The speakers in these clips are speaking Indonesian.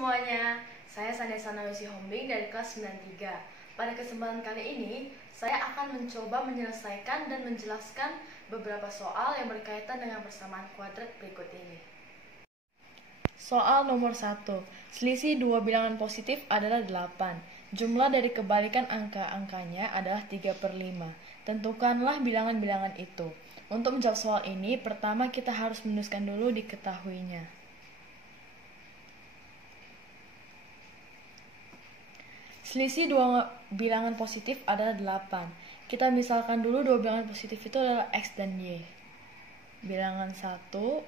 semuanya, saya Sanesa Nawesi Hombing dari kelas 93. Pada kesempatan kali ini, saya akan mencoba menyelesaikan dan menjelaskan beberapa soal yang berkaitan dengan persamaan kuadrat berikut ini. Soal nomor 1. Selisih dua bilangan positif adalah 8. Jumlah dari kebalikan angka-angkanya adalah 3/5. Tentukanlah bilangan-bilangan itu. Untuk menjawab soal ini, pertama kita harus menuliskan dulu diketahuinya. Selisih dua bilangan positif adalah 8. Kita misalkan dulu dua bilangan positif itu adalah X dan Y. Bilangan 1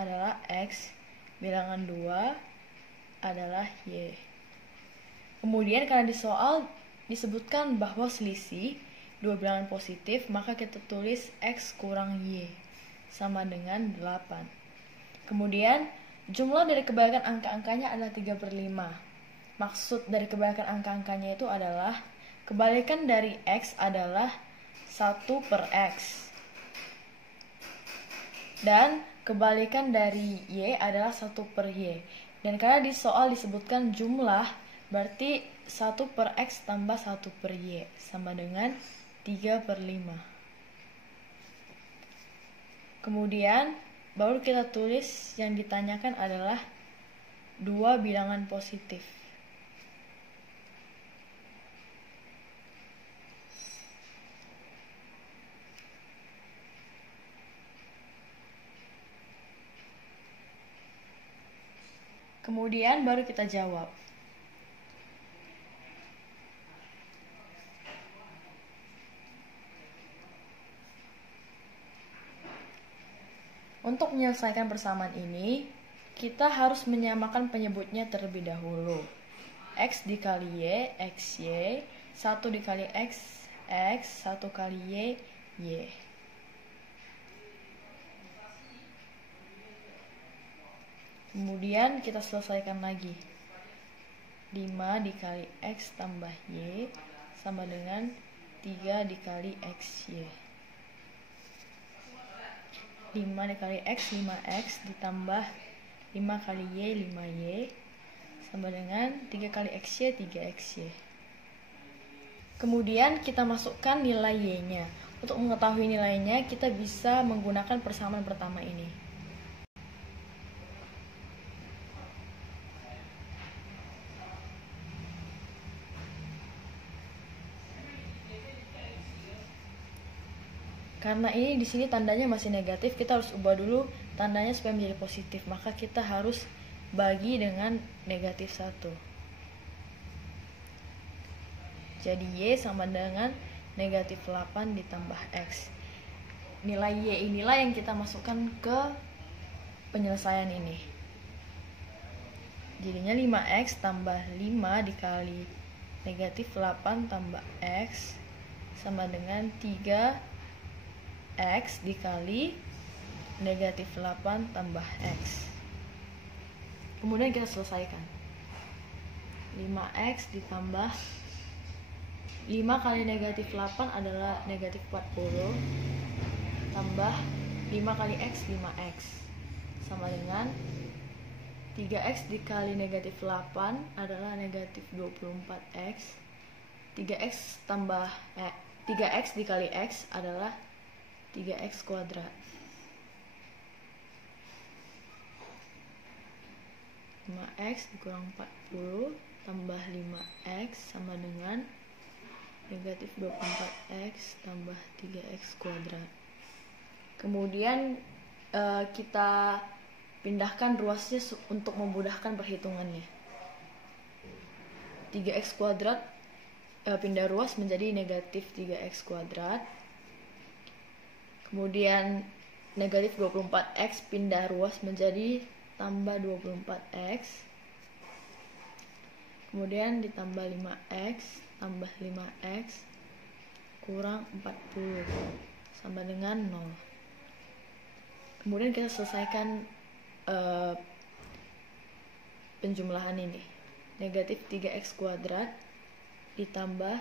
adalah X, bilangan 2 adalah Y. Kemudian karena di soal disebutkan bahwa selisih dua bilangan positif, maka kita tulis X kurang Y sama dengan 8. Kemudian jumlah dari kebalikan angka-angkanya adalah 3/5. Maksud dari kebalikan angka-angkanya itu adalah kebalikan dari X adalah 1/X. Dan kebalikan dari Y adalah 1/Y. Dan karena di soal disebutkan jumlah, berarti 1/X tambah 1/Y sama dengan 3/5. Kemudian baru kita tulis yang ditanyakan adalah dua bilangan positif. Kemudian baru kita jawab. Untuk menyelesaikan persamaan ini, kita harus menyamakan penyebutnya terlebih dahulu. X dikali Y, XY, 1 dikali X, X, 1 kali Y, Y. Kemudian kita selesaikan lagi. 5 dikali X tambah Y sama dengan 3 dikali XY. 5 dikali X, 5X ditambah 5 kali Y, 5Y sama dengan 3 kali XY, 3XY. Kemudian kita masukkan nilai Y-nya. Untuk mengetahui nilainya, kita bisa menggunakan persamaan pertama ini. Karena ini di sini tandanya masih negatif, kita harus ubah dulu tandanya supaya menjadi positif. Maka kita harus bagi dengan negatif 1. Jadi Y sama dengan negatif 8 ditambah X. Nilai Y inilah yang kita masukkan ke penyelesaian ini. Jadinya 5X tambah 5 dikali negatif 8 tambah X sama dengan 3 X dikali negatif 8 tambah X. Kemudian kita selesaikan. 5X ditambah 5 kali negatif 8 adalah negatif 40 tambah 5 kali X, 5X sama dengan 3X dikali negatif 8 adalah negatif 24X. 3X tambah 3X dikali X adalah 3X kuadrat. 5X dikurang 40 tambah 5X sama dengan negatif 24X tambah 3X kuadrat. Kemudian kita pindahkan ruasnya untuk memudahkan perhitungannya. 3X kuadrat pindah ruas menjadi negatif 3X kuadrat. Kemudian negatif 24X pindah ruas menjadi tambah 24X. Kemudian ditambah 5X tambah 5X kurang 40 sama dengan 0. Kemudian kita selesaikan penjumlahan ini. Negatif 3X kuadrat ditambah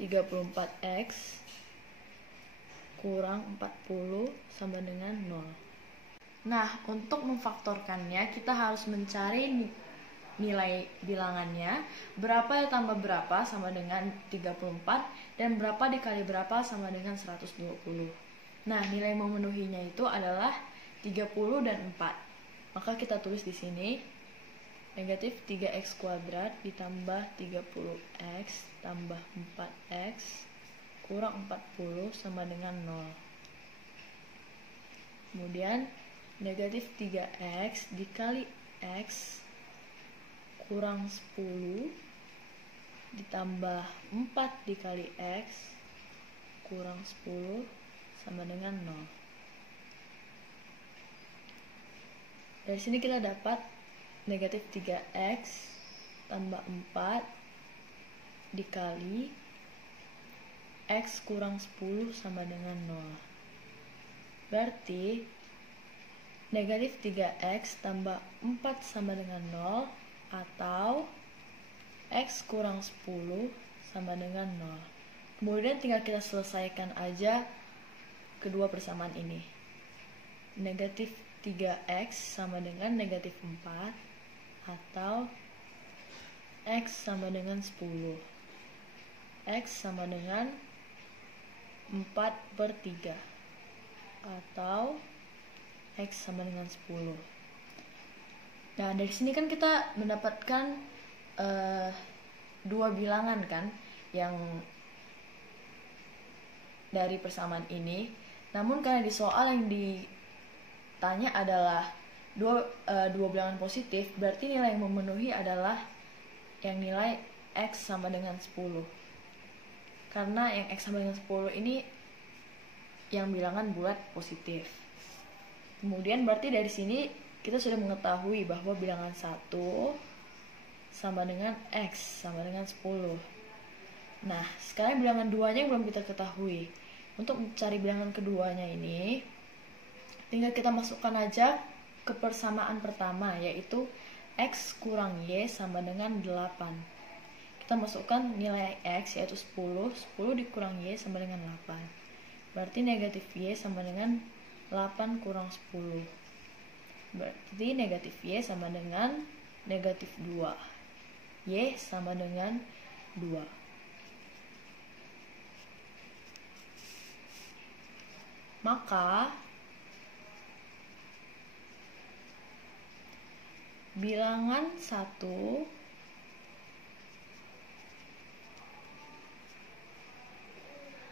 34X kurang 40 sama dengan 0. Nah, untuk memfaktorkannya kita harus mencari nilai bilangannya. Berapa tambah berapa sama dengan 34 dan berapa dikali berapa sama dengan 120. Nah, nilai memenuhinya itu adalah 30 dan 4. Maka kita tulis di sini negatif 3x kuadrat ditambah 30x tambah 4x kurang 40 sama dengan 0. Kemudian negatif 3x dikali x kurang 10 ditambah 4 dikali x kurang 10 sama dengan 0. Dari sini kita dapat negatif 3x tambah 4 dikali x kurang 10 sama dengan 0. Berarti negatif 3x tambah 4 sama dengan 0 atau x kurang 10 sama dengan 0. Kemudian tinggal kita selesaikan aja kedua persamaan ini. Negatif 3x sama dengan negatif 4 atau x sama dengan 10. X sama dengan 4/3 atau x sama dengan 10. Nah, dari sini kan kita mendapatkan dua bilangan kan yang dari persamaan ini. Namun karena di soal yang ditanya adalah dua bilangan positif, berarti nilai yang memenuhi adalah yang nilai x sama dengan 10. Karena yang x sama dengan 10 ini yang bilangan bulat positif. Kemudian berarti dari sini kita sudah mengetahui bahwa bilangan 1 sama dengan x sama dengan 10. Nah, sekarang bilangan 2-nya yang belum kita ketahui. Untuk mencari bilangan keduanya ini, tinggal kita masukkan aja ke persamaan pertama, yaitu x kurang y sama dengan 8. Kita masukkan nilai x yaitu 10 dikurang y sama dengan 8. Berarti negatif y sama dengan 8 kurang 10. Berarti negatif y sama dengan negatif 2. Y sama dengan 2. Maka bilangan 1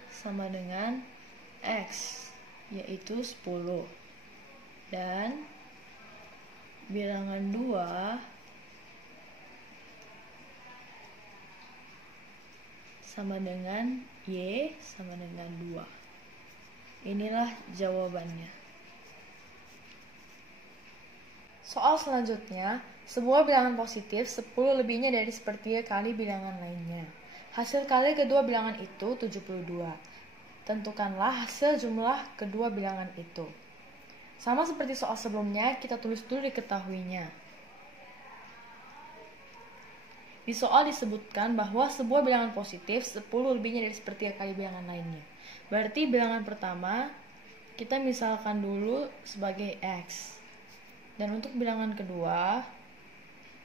sama dengan x, yaitu 10. Dan bilangan 2 sama dengan y sama dengan 2. Inilah jawabannya. Soal selanjutnya, sebuah bilangan positif 10 lebihnya dari sepertiga kali bilangan lainnya. Hasil kali kedua bilangan itu 72. Tentukanlah hasil jumlah kedua bilangan itu. Sama seperti soal sebelumnya, kita tulis dulu diketahuinya. Di soal disebutkan bahwa sebuah bilangan positif 10 lebihnya dari sepertiga kali bilangan lainnya. Berarti bilangan pertama kita misalkan dulu sebagai x. Dan untuk bilangan kedua,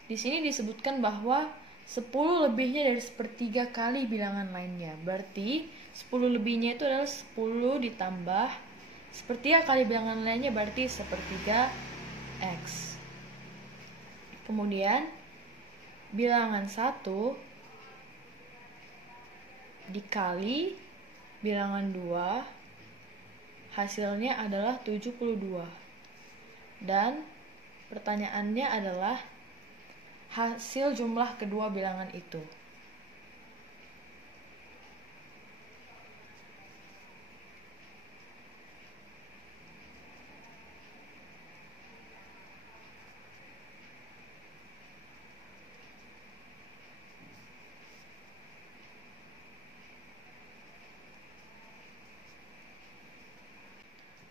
di sini disebutkan bahwa 10 lebihnya dari sepertiga kali bilangan lainnya. Berarti 10 lebihnya itu adalah 10 ditambah sepertiga kali bilangan lainnya, berarti sepertiga x. Kemudian bilangan 1 dikali bilangan 2 hasilnya adalah 72. Dan pertanyaannya adalah hasil jumlah kedua bilangan itu.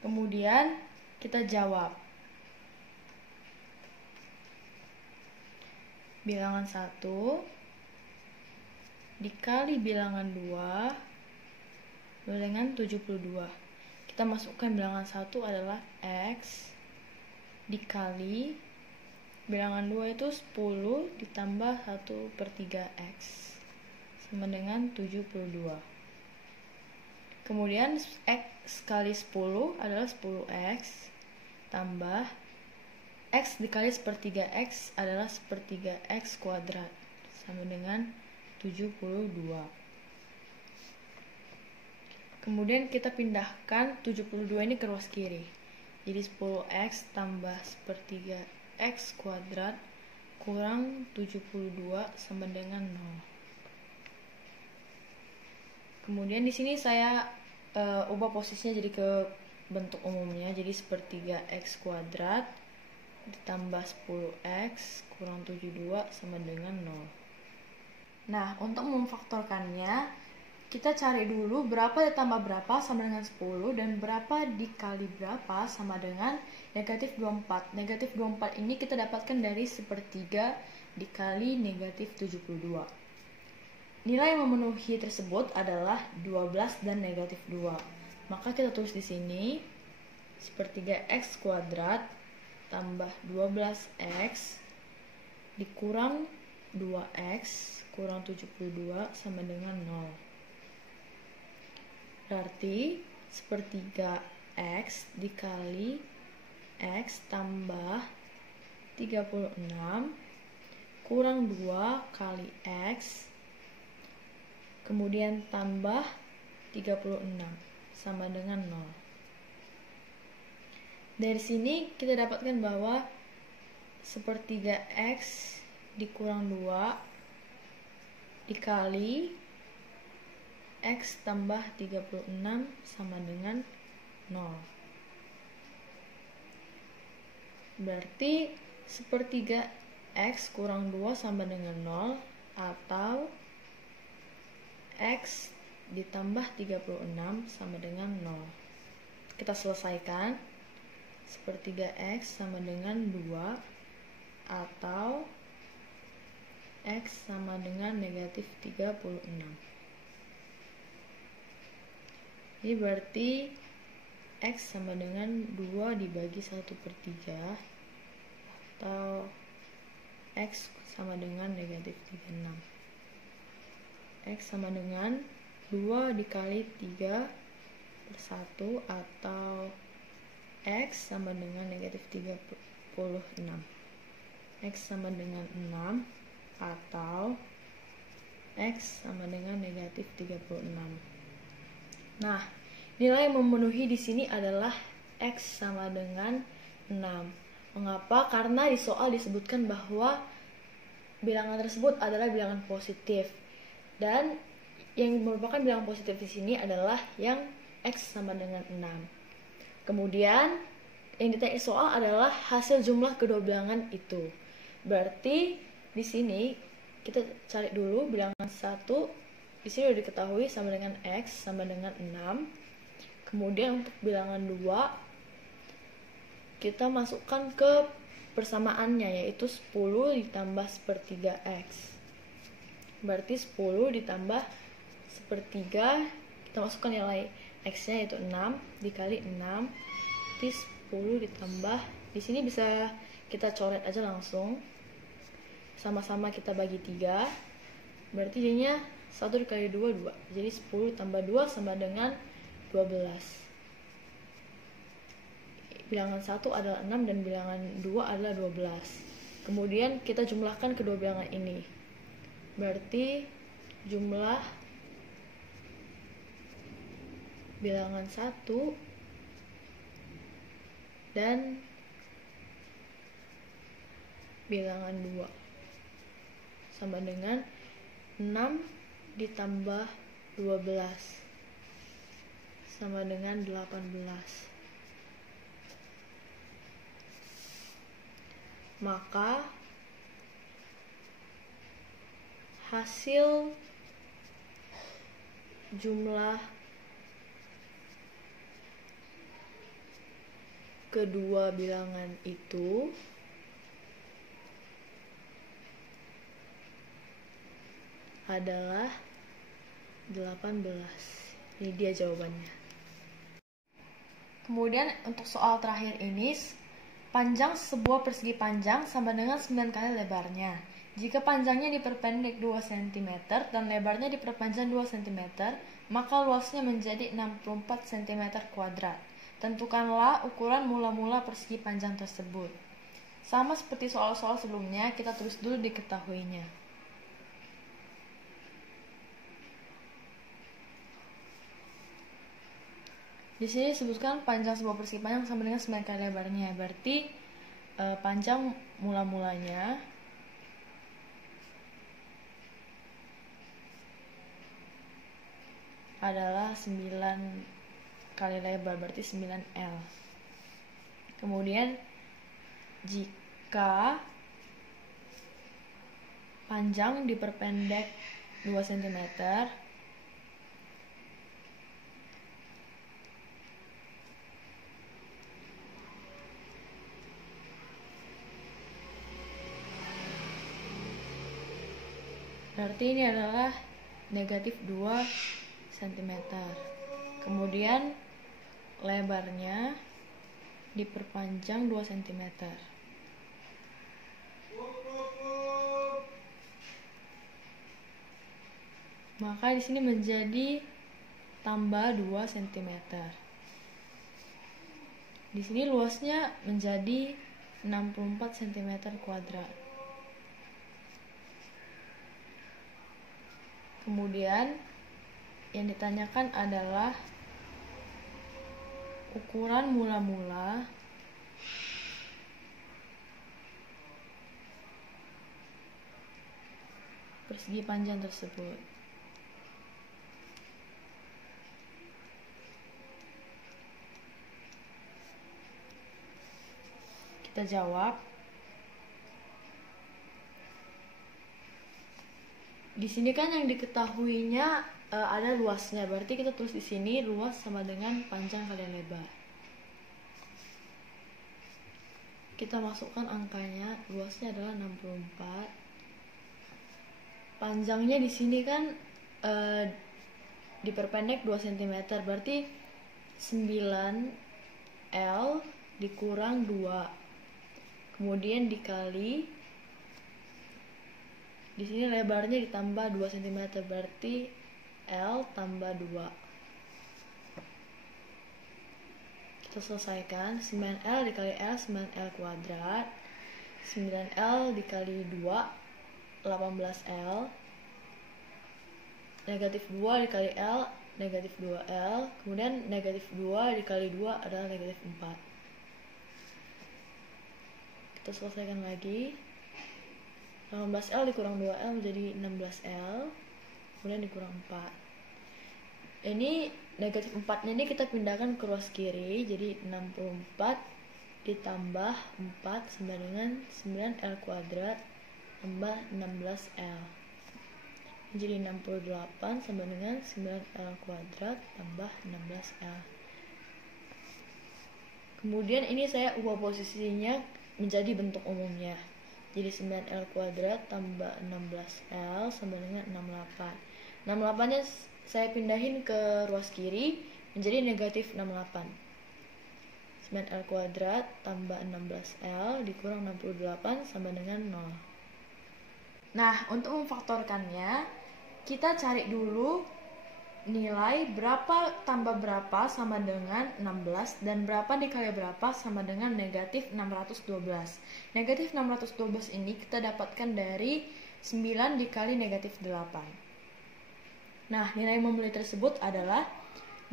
Kemudian kita jawab. Bilangan 1 dikali bilangan 2 dengan 72. Kita masukkan bilangan 1 adalah x dikali bilangan 2 itu 10 ditambah 1/3x sama dengan 72. Kemudian x kali 10 adalah 10x tambah x dikali 1/3x adalah 1/3x kuadrat sama dengan 72. Kemudian kita pindahkan 72 ini ke ruas kiri. Jadi 10x tambah 1/3x kuadrat kurang 72 sama dengan 0. Kemudian di sini saya ubah posisinya jadi ke bentuk umumnya. Jadi 1/3x kuadrat ditambah 10x kurang 72 sama dengan 0. Nah, untuk memfaktorkannya, kita cari dulu berapa ditambah berapa sama dengan 10 dan berapa dikali berapa sama dengan negatif 24. Negatif 24 ini kita dapatkan dari 1/3 dikali negatif 72. Nilai yang memenuhi tersebut adalah 12 dan negatif 2. Maka kita tulis di sini 1/3x kuadrat tambah 12x dikurang 2x kurang 72 sama dengan 0. Berarti 1/3x dikali x tambah 36 kurang 2 kali x kemudian tambah 36 sama dengan 0. Dari sini kita dapatkan bahwa 1/3x dikurang 2 dikali x tambah 36 sama dengan 0. Berarti 1/3x kurang 2 sama dengan 0 atau x ditambah 36 sama dengan 0. Kita selesaikan. 1/3x sama dengan 2 atau x sama dengan negatif 36. Ini berarti x sama dengan 2 dibagi 1/3 atau x sama dengan negatif 36. X sama dengan 2 dikali 3/1 atau X sama dengan negatif 36. X sama dengan 6 atau X sama dengan negatif 36. Nah, nilai yang memenuhi di sini adalah X sama dengan 6. Mengapa? Karena di soal disebutkan bahwa bilangan tersebut adalah bilangan positif. Dan yang merupakan bilangan positif di sini adalah yang X sama dengan 6. Kemudian yang ditanya soal adalah hasil jumlah kedua bilangan itu. Berarti di sini kita cari dulu bilangan 1. Di sini sudah diketahui sama dengan X sama dengan 6. Kemudian untuk bilangan 2 kita masukkan ke persamaannya yaitu 10 ditambah 1/3x. Berarti 10 ditambah 1/3, kita masukkan nilai x-nya yaitu 6 dikali 6. Berarti 10 ditambah, di sini bisa kita coret aja langsung. Sama-sama kita bagi 3. Berarti jadinya 1 dikali 2, 2. Jadi 10 tambah 2 sama dengan 12. Bilangan 1 adalah 6 dan bilangan 2 adalah 12. Kemudian kita jumlahkan kedua bilangan ini. Berarti jumlah bilangan 1 dan bilangan 2 sama dengan 6 ditambah 12 sama dengan 18. Maka hasil jumlah kedua bilangan itu adalah 18. Ini dia jawabannya. Kemudian untuk soal terakhir ini, Panjang sebuah persegi panjang sama dengan 9 kali lebarnya. Jika panjangnya diperpendek 2 cm dan lebarnya diperpanjang 2 cm, maka luasnya menjadi 64 cm kuadrat. Tentukanlah ukuran mula-mula persegi panjang tersebut. Sama seperti soal-soal sebelumnya, kita tulis dulu diketahuinya. Di sini disebutkan panjang sebuah persegi panjang sama dengan 9 kali lebarnya. Berarti panjang mula-mulanya adalah 9 kali lebar, berarti 9L. Kemudian jika panjang diperpendek 2 cm, berarti ini adalah negatif 2 cm. Kemudian lebarnya diperpanjang 2 cm. Maka di sini menjadi tambah 2 cm. Di sini luasnya menjadi 64 cm kuadrat. Kemudian yang ditanyakan adalah ukuran mula-mula persegi panjang tersebut. Kita jawab. Di sini kan yang diketahuinya ada luasnya, berarti kita tulis di sini luas sama dengan panjang kali lebar. Kita masukkan angkanya, luasnya adalah 64. Panjangnya di sini kan diperpendek 2 cm, berarti 9L dikurang 2. Kemudian dikali, di sini lebarnya ditambah 2 cm, berarti L tambah 2. Kita selesaikan. 9L dikali L, 9L kuadrat. 9L dikali 2, 18L. Negatif 2 dikali L, negatif 2L. Kemudian negatif 2 dikali 2 adalah negatif 4. Kita selesaikan lagi. 18L dikurang 2L menjadi 16L, kemudian dikurang 4. Ini negatif 4 nya ini kita pindahkan ke ruas kiri, jadi 64 ditambah 4 sama dengan 9L kuadrat tambah 16L, jadi 68 sama dengan 9L kuadrat tambah 16L. Kemudian ini saya ubah posisinya menjadi bentuk umumnya. Jadi 9L kuadrat tambah 16L sama dengan 68. 68 nya saya pindahin ke ruas kiri menjadi negatif 68. 9L kuadrat tambah 16L dikurang 68 sama dengan 0. Nah, untuk memfaktorkannya, kita cari dulu nilai berapa tambah berapa sama dengan 16 dan berapa dikali berapa sama dengan negatif 612. Negatif 612 ini kita dapatkan dari 9 dikali negatif 8. Nah, nilai memulai tersebut adalah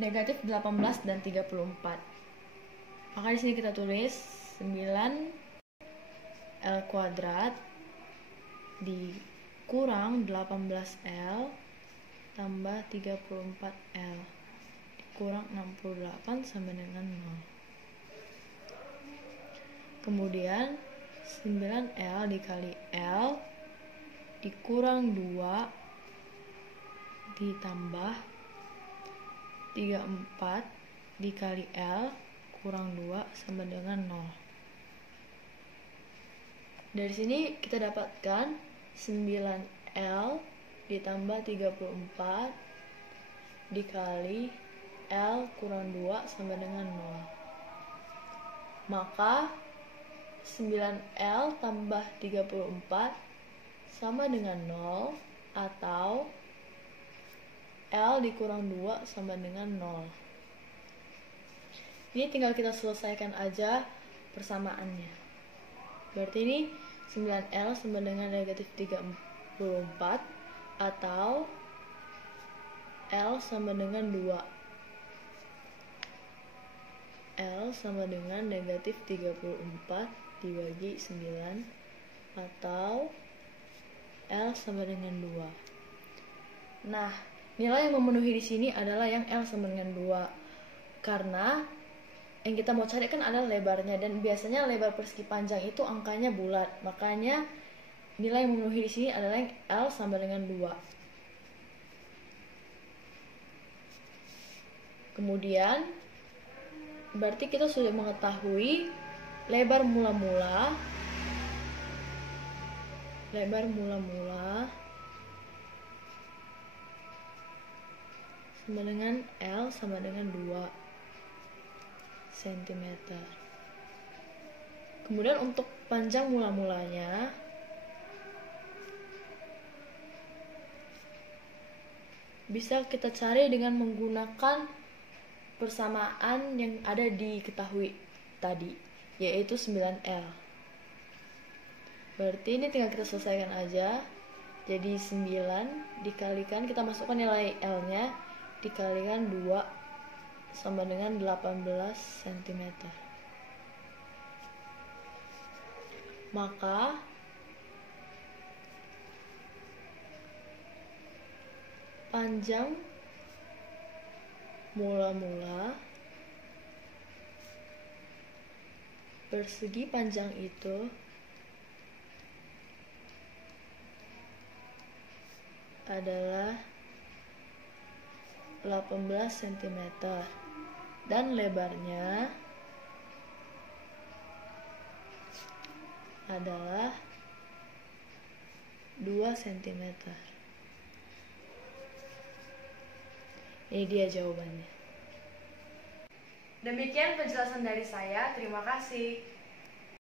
negatif 18 dan 34. Maka di sini kita tulis 9L kuadrat dikurang 18L tambah 34L dikurang 68 sama dengan 0. Kemudian 9L dikali L dikurang 2 ditambah 34 dikali L kurang 2 sama dengan 0. Dari sini kita dapatkan 9L ditambah 34 dikali L kurang 2 sama dengan 0. Maka 9L tambah 34 sama dengan 0 atau L dikurang 2 sama dengan 0. Ini tinggal kita selesaikan aja persamaannya. Berarti ini 9L sama dengan negatif 34 atau L sama dengan 2. L sama dengan negatif 34 dibagi 9 atau L sama dengan 2. Nah, nilai yang memenuhi di sini adalah yang L sama dengan 2. Karena yang kita mau cari kan adalah lebarnya, dan biasanya lebar persegi panjang itu angkanya bulat. Makanya nilai yang memenuhi di sini adalah yang L sama dengan 2. Kemudian berarti kita sudah mengetahui lebar mula-mula sama dengan L sama dengan 2 cm. Kemudian untuk panjang mula-mulanya bisa kita cari dengan menggunakan persamaan yang ada diketahui tadi, yaitu 9L. Berarti ini tinggal kita selesaikan aja. Jadi 9 dikalikan, kita masukkan nilai L-nya, dikalikan 2 sama dengan 18 cm. Maka panjang mula-mula persegi panjang itu adalah 18 cm dan lebarnya adalah 2 cm. Ini dia jawabannya. Demikian penjelasan dari saya. Terima kasih.